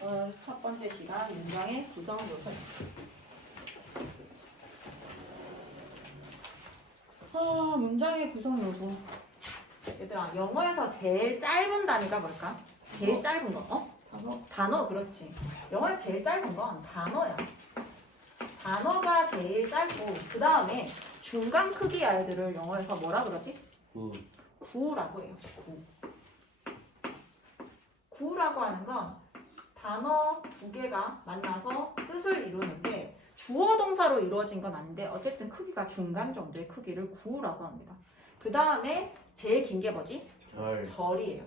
첫 번째 시간 문장의 구성 요소. 문장의 구성 요소. 얘들아, 영어에서 제일 짧은 단위가 뭘까? 제일 짧은 거. 단어, 그렇지. 영어에서 제일 짧은 건 단어야. 단어가 제일 짧고 그 다음에 중간 크기 아이들을 영어에서 뭐라 그러지? 구라고 해요. 구라고 하는 건 단어 두 개가 만나서 뜻을 이루는데 주어 동사로 이루어진 건 아닌데 어쨌든 크기가 중간 정도의 크기를 구라고 합니다. 그 다음에 제일 긴 게 뭐지? 절이에요.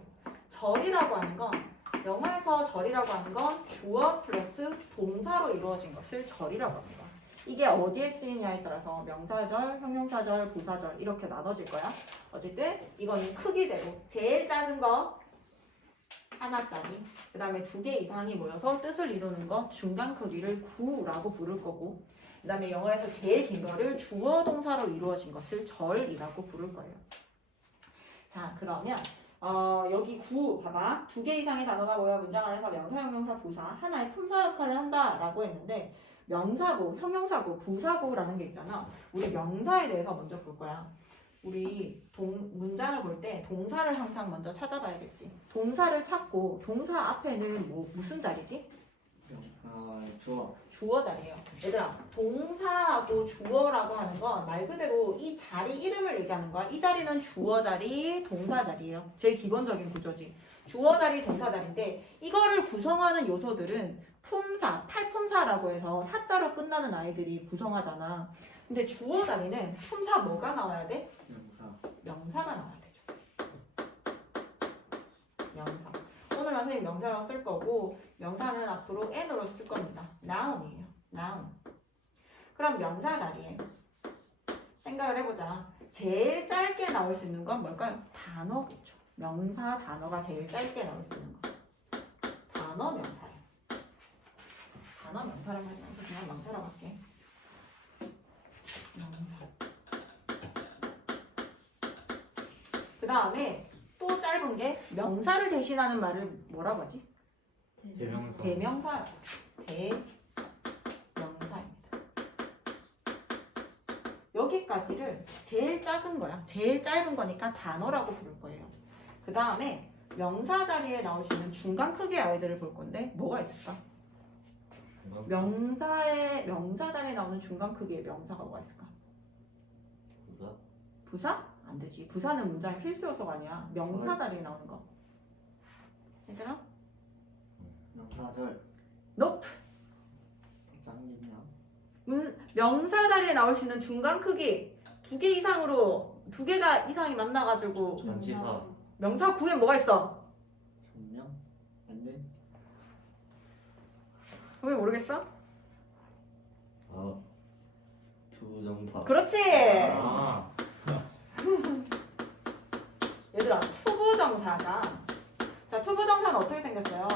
절이라고 하는 건 영어에서 절이라고 하는 건 주어 플러스 동사로 이루어진 것을 절이라고 합니다. 이게 어디에 쓰이냐에 따라서 명사절, 형용사절, 부사절 이렇게 나눠질 거야. 어쨌든 이거는 크기대로 제일 작은 거 하나짜리, 그 다음에 두 개 이상이 모여서 뜻을 이루는 거 중간 크기를 구라고 부를 거고, 그 다음에 영어에서 제일 긴 거를 주어 동사로 이루어진 것을 절이라고 부를 거예요. 자, 그러면 여기 구 봐봐. 두 개 이상의 단어가 모여 문장 안에서 명사, 형용사, 부사 하나의 품사 역할을 한다라고 했는데 명사고, 형용사고, 부사고라는 게 있잖아. 우리 명사에 대해서 먼저 볼 거야. 우리 문장을 볼 때 동사를 항상 먼저 찾아봐야겠지. 동사를 찾고 동사 앞에는 무슨 자리지? 주어 자리예요. 얘들아, 동사하고 주어라고 하는 건 말 그대로 이 자리 이름을 얘기하는 거야. 이 자리는 주어 자리, 동사 자리예요. 제일 기본적인 구조지. 주어 자리, 동사 자리인데 이거를 구성하는 요소들은 품사, 탈품사라고 해서 사자로 끝나는 아이들이 구성하잖아. 근데 주어 자리는 품사 뭐가 나와야 돼? 명사가 나와야 되죠. 명사. 오늘 선생님 명사라고 쓸 거고 명사는 앞으로 n으로 쓸 겁니다. noun이에요. noun. 그럼 명사 자리에 생각을 해보자. 제일 짧게 나올 수 있는 건 뭘까요? 단어겠죠. 명사 단어가 제일 짧게 나올 수 있는 거. 단어 명사예요. 단어 명사라고 하지 말고 그냥 명사라고 할게. 명사. 그 다음에 또 짧은 게 명사를 대신하는 말을 뭐라고 하지? 대명사라고 하죠. 대명사입니다. 여기까지를 제일 작은 거야. 제일 짧은 거니까 단어라고 부를 거예요. 그 다음에 명사 자리에 나올 수 있는 중간 크기의 아이들을 볼 건데 뭐가 있을까? 명사 자리에 나오는 중간 크기의 명사가 뭐가 있을까? 부사? 안 되지. 부사는 문장의 필수 요소가 아니야. 명사 자리에 나오는 거. 얘들아? 명사절. Nope. 짱이냐? 명사 자리에 나올 수 있는 중간 크기 두 개 이상으로 두 개가 이상이 만나가지고 전치사. 명사 구에 뭐가 있어? 전명? 안돼? 왜 모르겠어? 투부정사. 그렇지. 아, 얘들아, 투부정사가 자, 투부정사는 어떻게 생겼어요?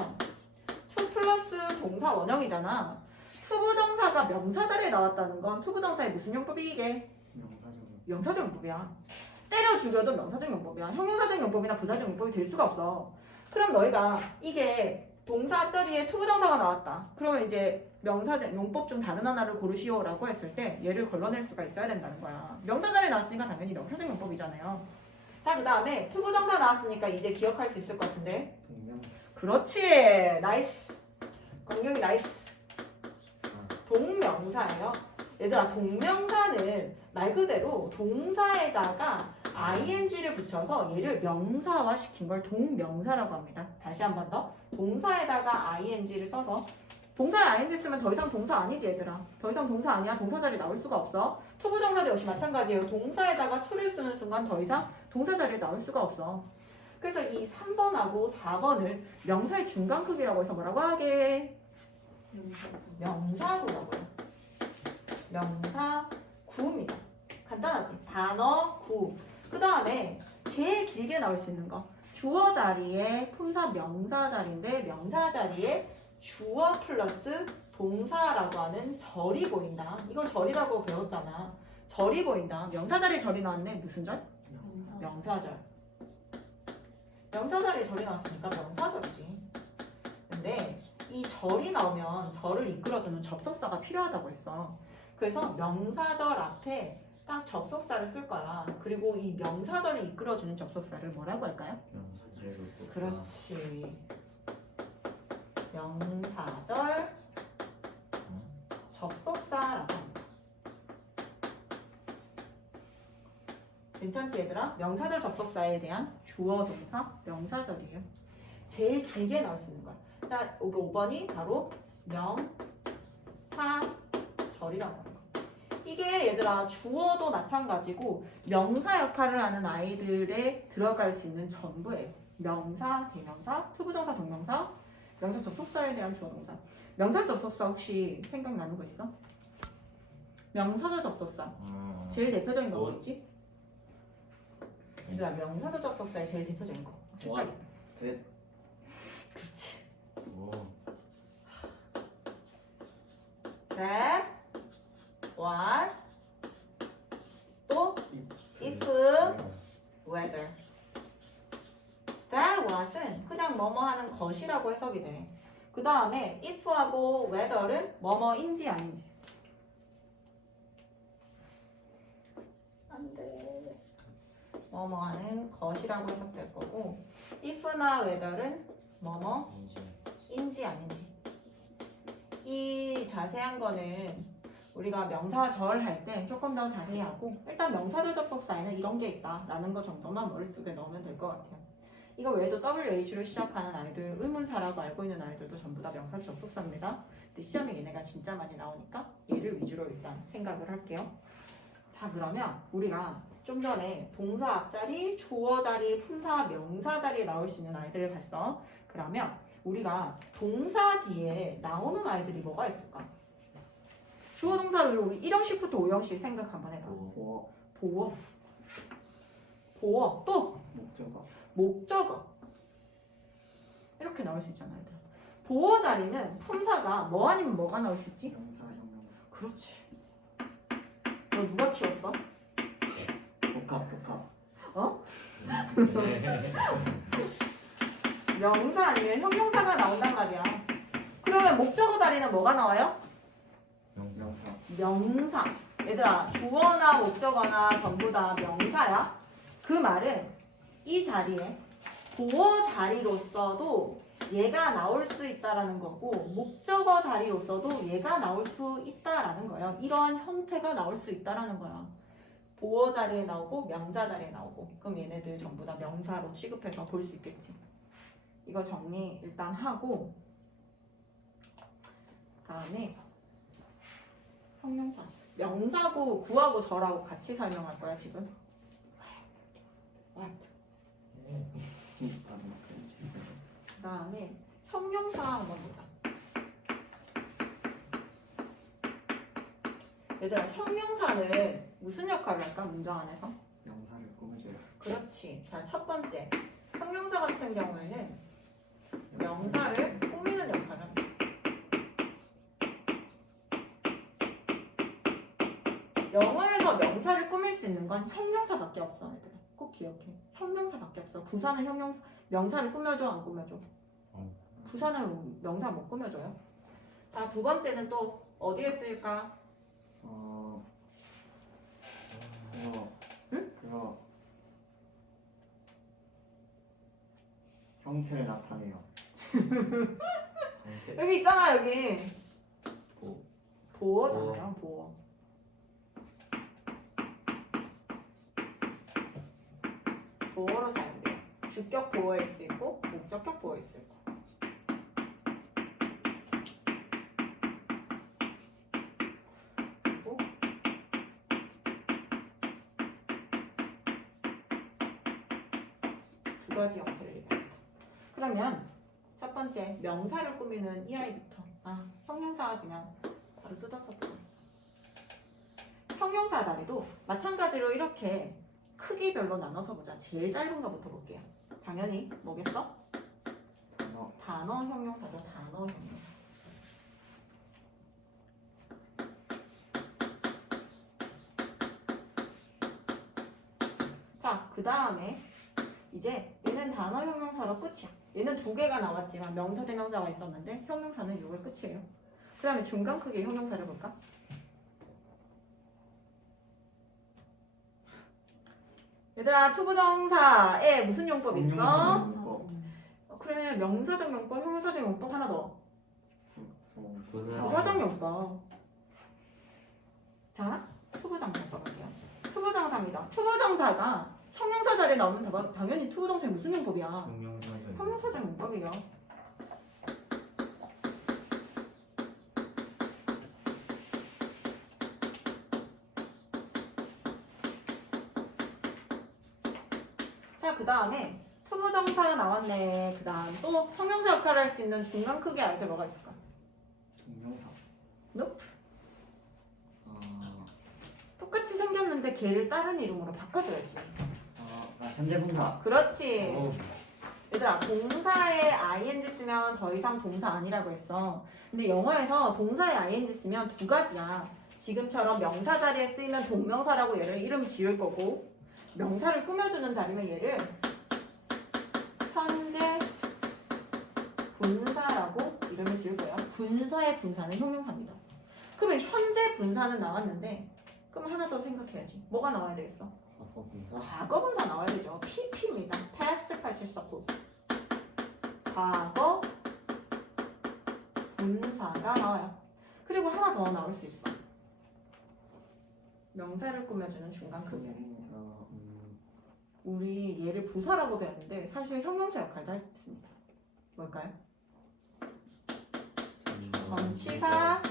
투 플러스 동사 원형이잖아. 투부정사가 명사 자리에 나왔다는 건 투부정사의 무슨 용법이 이게? 명사적 용법이야. 때려 죽여도 명사적 용법이야. 형용사적 용법이나 부사적 용법이 될 수가 없어. 그럼 너희가 이게 동사 앞자리에 투부정사가 나왔다. 그러면 이제 명사적 용법 중 다른 하나를 고르시오라고 했을 때 얘를 걸러낼 수가 있어야 된다는 거야. 명사 자리에 나왔으니까 당연히 명사적 용법이잖아요. 자, 그 다음에 투부정사 나왔으니까 이제 기억할 수 있을 것 같은데. 동명? 그렇지. 나이스. 광경이 나이스. 동명사예요. 얘들아, 동명사는 말 그대로 동사에다가 ing를 붙여서 얘를 명사화 시킨 걸 동명사라고 합니다. 다시 한 번 더. 동사에다가 ing를 써서 동사에 ing 쓰면 더 이상 동사 아니지 얘들아. 더 이상 동사 아니야. 동사 자리에 나올 수가 없어. 투부정사도 역시 마찬가지예요. 동사에다가 to를 쓰는 순간 더 이상 동사 자리에 나올 수가 없어. 그래서 이 3번하고 4번을 명사의 중간 크기라고 해서 뭐라고 하게? 명사구라고 해요. 명사구입니다. 간단하지? 단어 구. 그 다음에 제일 길게 나올 수 있는 거. 주어 자리에 품사 명사 자리인데 명사 자리에 주어 플러스 동사라고 하는 절이 보인다. 이걸 절이라고 배웠잖아. 절이 보인다. 명사 자리에 절이 나왔네. 무슨 절? 명사절. 명사 자리에 절이 나왔으니까 명사절이지. 근데 이 절이 나오면 절을 이끌어주는 접속사가 필요하다고 했어. 그래서 명사절 앞에 딱 접속사를 쓸 거야. 그리고 이 명사절이 이끌어주는 접속사를 뭐라고 할까요? 명사절 접속사. 그렇지. 명사절 접속사라고 합니다. 괜찮지 얘들아? 명사절 접속사에 대한 주어 동사 명사절이에요. 제일 길게 나올 수 있는 거야. 자, 여기 5번이 바로 명사절이라고 하는 거야. 이게 얘들아 주어도 마찬가지고 명사 역할을 하는 아이들에 들어갈 수 있는 전부예요. 명사, 대명사, 투부정사, 동명사, 명사 접속사에 대한 주어 동사. 명사 접속사 혹시 생각나는 거 있어? 명사절 접속사. 제일 대표적인 거 뭐였지? 얘들아 명사절 접속사의 제일 대표적인 거. what, that, 그렇지. 오. that, what, 또 if, whether. that, what은 그냥 뭐뭐 하는 것이라고 해석이 돼. 그 다음에 if하고 whether는 뭐뭐인지 아닌지. 안 돼. 뭐뭐 하는 것이라고 해석될 거고 if나 whether는 뭐뭐인지 아닌지. 이 자세한 거는 우리가 명사절 할 때 조금 더 자세히 하고 일단 명사절 접속사에는 이런 게 있다라는 거 정도만 머릿속에 넣으면 될 것 같아요. 이거 외에도 WH로 시작하는 아이들, 의문사라고 알고 있는 아이들도 전부 다 명사절 접속사입니다. 근데 시험에 얘네가 진짜 많이 나오니까 얘를 위주로 일단 생각을 할게요. 자, 그러면 우리가 좀 전에 동사 앞자리, 주어 자리, 품사, 명사 자리에 나올 수 있는 아이들을 봤어. 그러면 우리가 동사 뒤에 나오는 아이들이 뭐가 있을까? 주어 동사를 우리 1형식부터 5형식 생각 한번 해봐. 보어, 보어, 보어, 또 목적어, 목적어. 이렇게 나올 수 있잖아, 얘들아. 보어 자리는 품사가 뭐 아니면 뭐가 나올 수 있지? 명사, 형용사, 그렇지. 너 누가 키웠어? 복합, 어? 명사 아니면 형용사가 나온단 말이야. 그러면 목적어 자리는 뭐가 나와요? 명사, 명사. 얘들아, 주어나 목적어나 전부 다 명사야. 그 말은 이 자리에 보어 자리로서도 얘가 나올 수 있다라는 거고 목적어 자리로서도 얘가 나올 수 있다라는 거예요. 이러한 형태가 나올 수 있다라는 거야. 보어 자리에 나오고 명사 자리에 나오고 그럼 얘네들 전부 다 명사로 취급해서 볼 수 있겠지. 이거 정리 일단 하고 다음에 형용사 명사고 구하고 절하고 같이 설명할 거야 지금. 그 다음에 형용사 한번 보자. 얘들아 형용사는 무슨 역할을 할까 문장 안에서? 명사를 꾸며줘요. 그렇지. 자, 첫 번째 형용사 같은 경우에는 명사를 꾸미는 역할을 합니다. 영어에서 명사를 꾸밀 수 있는 건 형용사밖에 없어, 얘들아. 꼭 기억해. 형용사밖에 없어. 부사는 형용사, 명사를 꾸며줘, 안 꾸며줘? 부사는 명사 못 꾸며줘요. 자, 두 번째는 또 어디에 쓰일까? 그거 형태를 나타내요. 여기 있잖아, 여기. 보. 보어잖아요, 보어. 보어로 사용돼요. 주격 보어일 수 있고, 목적격 보어일 수 있고. 그리고 두 가지 형태를 얘기합니다. 그러면 첫 번째 명사를 꾸미는 이 아이부터. 형용사가 그냥 바로 뜯어서 형용사 자리도 마찬가지로 이렇게 크기별로 나눠서 보자. 제일 짧은 거부터 볼게요. 당연히 뭐겠어? 단어 형용사죠. 단어 형용사. 자, 그 다음에 이제 얘는 단어 형용사로 끝이야. 얘는 두 개가 나왔지만 명사 대명사가 있었는데 형용사는 이게 끝이에요. 그 다음에 중간 크기의 형용사를 볼까? 얘들아 투부정사에 무슨 용법 있어? 용법. 그래 명사적 용법, 형용사적 용법 하나 더. 부사적 용법. 자 투부정사 써볼게요. 투부정사입니다. 투부정사가 형용사 자리에 나오면 당연히 투부정사에 무슨 용법이야? 형용사적 용법이에요. 자, 그 다음에 투부정사 나왔네. 그 다음 또 성형사 역할을 할 수 있는 중간 크기 알들 뭐가 있을까? 동명사. Nope. 아, 똑같이 생겼는데 걔를 다른 이름으로 바꿔줘야지. 현재분사. 그렇지. 얘들아 동사에 ing 쓰면 더 이상 동사 아니라고 했어. 근데 영어에서 동사에 ing 쓰면 두 가지야. 지금처럼 명사 자리에 쓰이면 동명사라고 얘를 이름 지을 거고 명사를 꾸며주는 자리면 얘를 현재 분사라고 이름을 지을 거예요. 분사의 분사는 형용사입니다. 그러면 현재 분사는 나왔는데 그럼 하나 더 생각해야지. 뭐가 나와야 되겠어? 과거분사. 과거분사 나와야 되죠. PP입니다. Past Participle. 과거 분사가 나와요. 그리고 하나 더 나올 수 있어. 명사를 꾸며주는 중간 크기. 우리 얘를 부사라고 배웠는데 사실 형용사 역할도 할 수 있습니다. 뭘까요? 전치사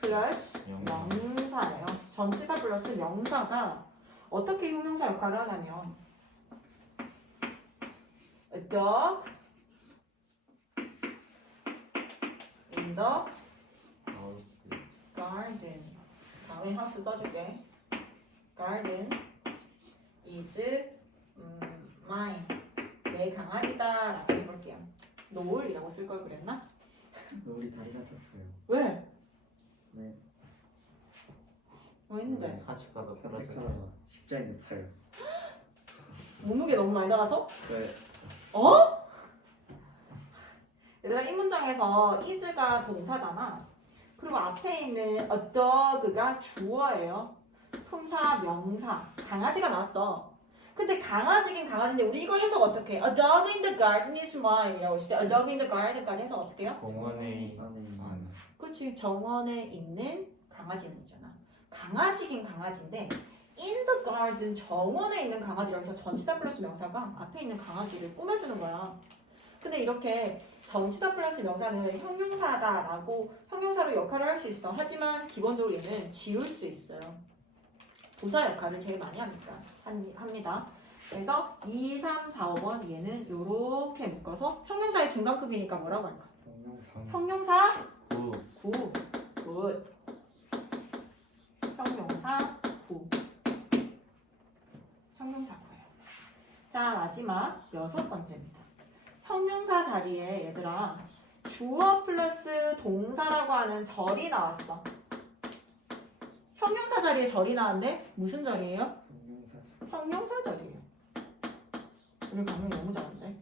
플러스 명사예요. 전치사 플러스 명사가 어떻게 형용사 역할을 하냐면 A dog in the garden. 다음에 하우스 써줄게. Garden is mine. 내 강아지다 라고 해볼게요. 노을이라고 쓸 걸 그랬나? 우리 다리 다쳤어요. 왜? 네. 뭐 했는데? 산책하다 산책하다가 십자에 눕혀요. 몸무게 너무 많이 나가서? 네. 어? 얘들아 이 문장에서 is가 동사잖아. 그리고 앞에 있는 a dog가 주어예요. 품사, 명사, 강아지가 나왔어. 근데 강아지긴 강아지인데 우리 이거 해석 어떻게 해? A dog in the garden is mine 이라고 했을 때 A dog in the garden까지 해석 어떻게 해요? 공원에 안에 그렇지 정원에 있는 강아지는 있잖아. 강아지긴 강아지인데 in the garden 정원에 있는 강아지라고 해서 전치사 플러스 명사가 앞에 있는 강아지를 꾸며주는 거야. 근데 이렇게 전치사 플러스 명사는 형용사다라고 형용사로 역할을 할 수 있어. 하지만 기본적으로 얘는 지울 수 있어요. 부사 역할을 제일 많이 합니다. 그래서 2, 3, 4, 5번 얘는 이렇게 묶어서 형용사의 중간 크기니까 뭐라고 할까? 동명사. 형용사 9. 굿. 형용사 9. 형용사 9예요. 자 마지막 6번째입니다. 형용사 자리에 얘들아 주어 플러스 동사라고 하는 절이 나왔어. 형용사 자리에 절이 나왔는데 무슨 절이에요? 동명사. 형용사 절이에요. 우리 강의 너무 잘하는데.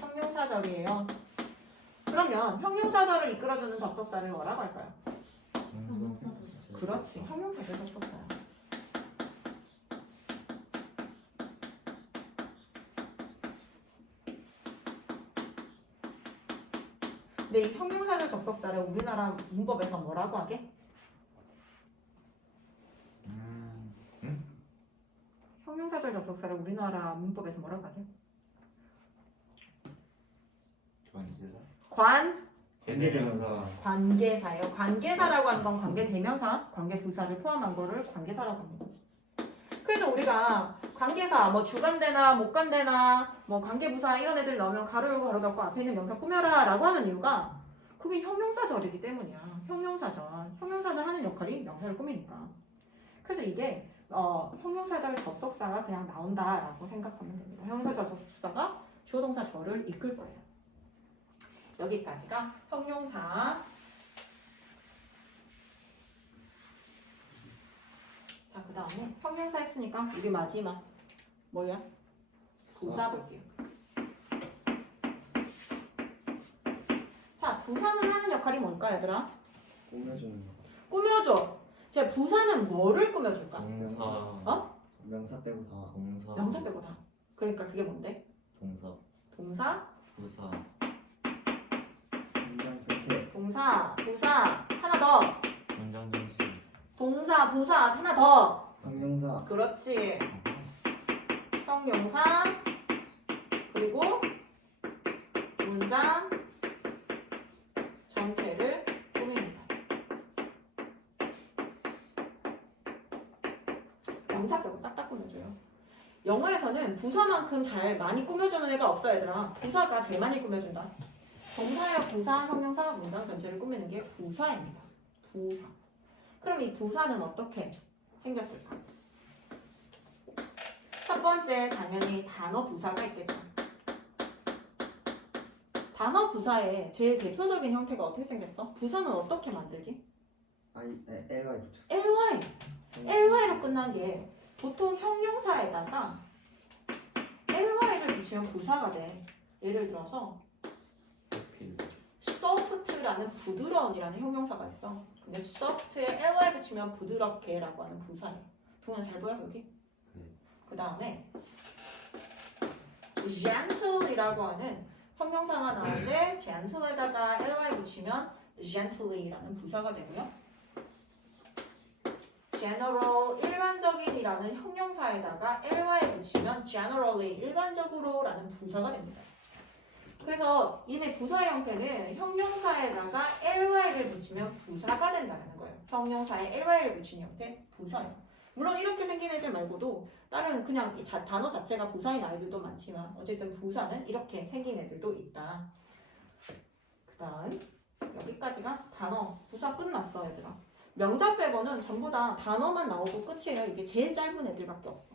형용사 절이에요. 그러면 형용사 절을 이끌어주는 접속사를 뭐라고 할까요? 그렇지. 형용사 절 접속사야. 근데 이 형용사절 접속사를 우리나라 문법에서 뭐라고 하게? 형용사절 접속사를 우리나라 문법에서 뭐라고 하게? 관계사예요. 관계사라고 하는 건 관계대명사, 관계부사를 포함한 거를 관계사라고 합니다. 그래서 우리가 관계사, 뭐 주관대나 목관대나 뭐 관계부사 이런 애들 넣으면 가로 열고 가로 닫고 앞에 있는 명사 꾸며라 라고 하는 이유가 그게 형용사절이기 때문이야. 형용사절. 형용사는 하는 역할이 명사를 꾸미니까. 그래서 이게 형용사절 접속사가 그냥 나온다라고 생각하면 됩니다. 형용사절 접속사가 주어동사 절을 이끌 거예요. 여기까지가 형용사. 자, 그 다음에 형용사 했으니까 우리 마지막 뭐야? 부사 볼게요. 자, 부사는 하는 역할이 뭘까, 얘들아? 꾸며주는 거. 꾸며줘. 자, 부사는 뭐를 꾸며줄까? 동사. 어? 명사 빼고 다. 동사. 명사 빼고 다. 그러니까 그게 뭔데? 동사. 동사, 부사. 문장 전체. 동사, 부사, 하나 더. 문장 전체. 동사, 부사, 하나 더. 형용사. 그렇지. 형용사, 그리고 문장 전체를 꾸밉니다. 명사 빼고 싹 다 꾸며줘요. 영어에서는 부사만큼 잘 많이 꾸며주는 애가 없어, 얘들아. 부사가 제일 많이 꾸며준다. 동사야 부사, 형용사, 문장 전체를 꾸미는 게 부사입니다. 부사. 그럼 이 부사는 어떻게 생겼을까? 첫 번째, 당연히 단어 부사가 있겠죠. 단어 부사의 제일 대표적인 형태가 어떻게 생겼어? 부사는 어떻게 만들지? L이 붙였어. ly. ly로 끝난 게 보통 형용사에다가 ly를 붙이면 부사가 돼. 예를 들어서 필. soft라는 부드러운이라는 형용사가 있어. 근데 soft에 ly 붙이면 부드럽게라고 하는 부사예요. 동현 잘 보여 여기? 네. 그 다음에 gentle이라고 하는 형용사가 나오는데 gentle에다가 ly 붙이면 gently라는 부사가 되고요. general 일반적인이라는 형용사에다가 ly 붙이면 generally 일반적으로라는 부사가 됩니다. 그래서 얘네 부사 형태는 형용사에다가 ly를 붙이면 부사가 된다는 거예요. 형용사에 ly를 붙인 형태 부사예요. 물론 이렇게 생긴 애들 말고도 다른 그냥 이 단어 자체가 부사인 아이들도 많지만 어쨌든 부사는 이렇게 생긴 애들도 있다. 그 다음 여기까지가 단어 부사 끝났어 얘들아. 명사 빼고는 전부 다 단어만 나오고 끝이에요. 이게 제일 짧은 애들밖에 없어.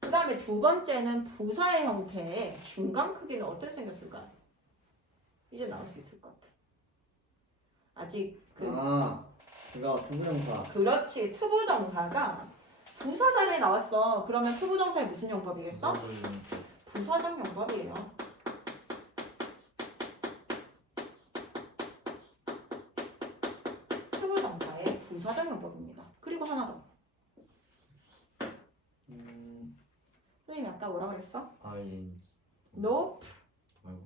그 다음에 두 번째는 부사의 형태의 중간 크기는 어떻게 생겼을까요? 이제 나올 수 있을 것 같아. 아직 그거 투부정사. 그렇지. 투부정사가 부사 자리에 나왔어. 그러면 투부정사의 무슨 용법이겠어? 부사적 용법이에요. 투부정사의 부사적 용법입니다. 그리고 하나 더. 선생님이 아까 뭐라 그랬어? ing. No? 말고.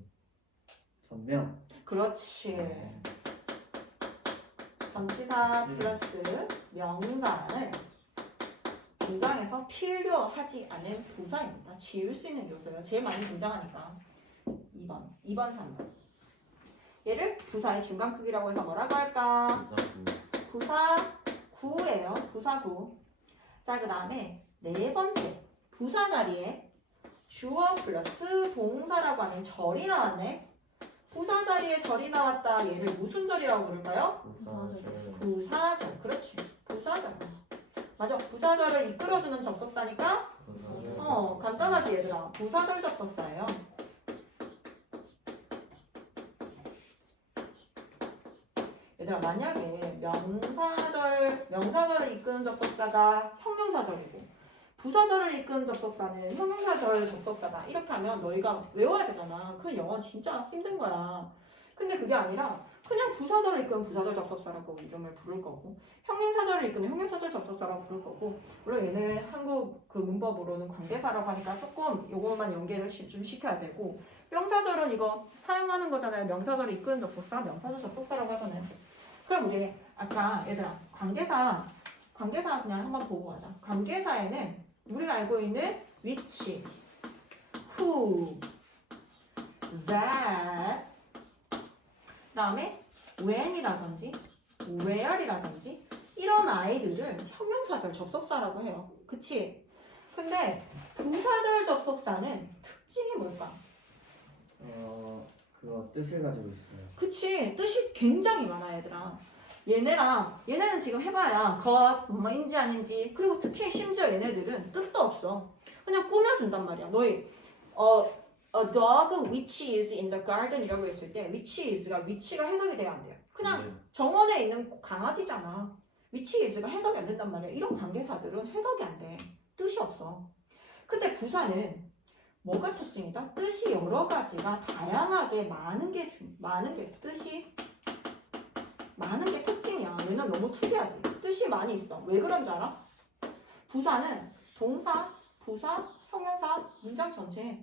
전명. 그렇지. 전치사 플러스 명사를 문장에서 필요하지 않은 부사입니다. 지울 수 있는 요소예요. 제일 많이 등장하니까. 2번, 3번. 얘를 부사의 중간 크기라고 해서 뭐라고 할까? 부사. 부사 구예요. 부사 구. 자, 그 다음에 네 번째. 부사 자리에 주어 플러스 동사라고 하는 절이 나왔네. 부사 자리에 절이 나왔다. 얘를 무슨 절이라고 부를까요? 부사절. 부사절. 그렇지. 부사절. 맞아. 부사절을 이끌어주는 접속사니까 간단하지 얘들아. 부사절 접속사예요. 얘들아 만약에 명사절을 이끄는 접속사가 형용사절이고 부사절을 이끄는 접속사는 형용사절 접속사다. 이렇게 하면 너희가 외워야 되잖아. 그 영어 진짜 힘든 거야. 근데 그게 아니라 그냥 부사절을 이끄는 부사절 접속사라고 이름을 부를 거고 형용사절을 이끄는 형용사절 접속사라고 부를 거고 물론 얘는 한국 그 문법으로는 관계사라고 하니까 조금 요거만 연계를 좀 시켜야 되고 명사절은 이거 사용하는 거잖아요. 명사절을 이끄는 접속사, 명사절 접속사라고 하잖아요. 그럼 우리 아까 얘들아 관계사 그냥 한번 보고 가자. 관계사에는 우리가 알고 있는 which, who, that, 그 다음에 when이라든지 where이라든지 이런 아이들을 형용사절 접속사라고 해요. 그치? 근데 부사절 접속사는 특징이 뭘까? 그거 뜻을 가지고 있어요. 그치? 뜻이 굉장히 많아 얘들아. 얘네는 지금 해봐야 뭐인지 아닌지 그리고 특히 심지어 얘네들은 뜻도 없어. 그냥 꾸며준단 말이야. 너희 a dog which is in the garden 이라고 했을 때 which가 해석이 돼야 안 돼요. 그냥 정원에 있는 강아지잖아. which is가 해석이 안 된단 말이야. 이런 관계사들은 해석이 안 돼. 뜻이 없어. 근데 부사는 뭐가 특징이다? 뜻이 여러 가지가 다양하게 많은 게 뜻이 많은 게 특징이야. 얘는 너무 특이하지. 뜻이 많이 있어. 왜 그런 줄 알아? 부사는 동사, 부사, 형용사, 문장 전체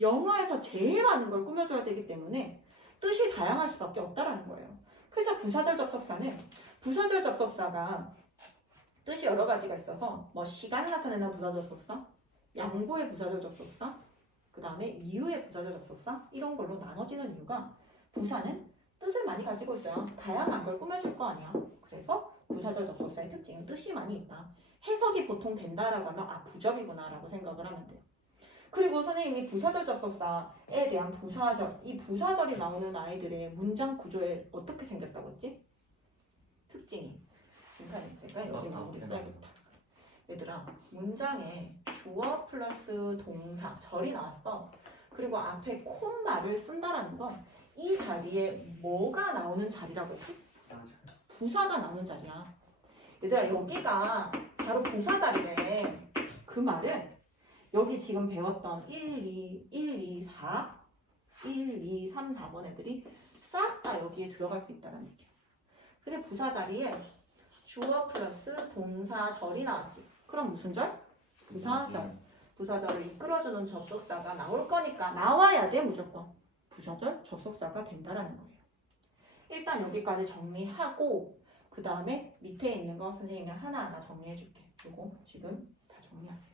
영어에서 제일 많은 걸 꾸며줘야 되기 때문에 뜻이 다양할 수밖에 없다라는 거예요. 그래서 부사절 접속사가 뜻이 여러 가지가 있어서 뭐 시간 나타내는 부사절 접속사, 양보의 부사절 접속사, 그 다음에 이유의 부사절 접속사 이런 걸로 나눠지는 이유가 부사는 뜻을 많이 가지고 있어요. 다양한 걸 꾸며줄 거 아니야. 그래서 부사절 접속사의 특징은 뜻이 많이 있다. 해석이 보통 된다라고 하면 아 부접이구나 라고 생각을 하면 돼요. 그리고 선생님이 부사절 접속사에 대한 이 부사절이 나오는 아이들의 문장 구조에 어떻게 생겼다고 했지? 특징이 중간에 있으니까 여기만 우리 써야겠다. 얘들아 문장에 주어 플러스 동사 절이 나왔어. 그리고 앞에 콤마를 쓴다라는 건 이 자리에 뭐가 나오는 자리라고 했지? 맞아요. 부사가 나오는 자리야. 얘들아 여기가 바로 부사 자리래. 그 말은 여기 지금 배웠던 1, 2, 3, 4번 애들이 싹 다 여기에 들어갈 수 있다는 얘기야. 근데 부사 자리에 주어 플러스 동사절이 나왔지. 그럼 무슨 절? 부사절. 부사절을 이끌어주는 접속사가 나올 거니까 나와야 돼 무조건. 부사절 접속사가 된다라는 거예요. 일단 여기까지 정리하고 그 다음에 밑에 있는 거 선생님이 하나하나 정리해 줄게. 요거 지금 다 정리하세요.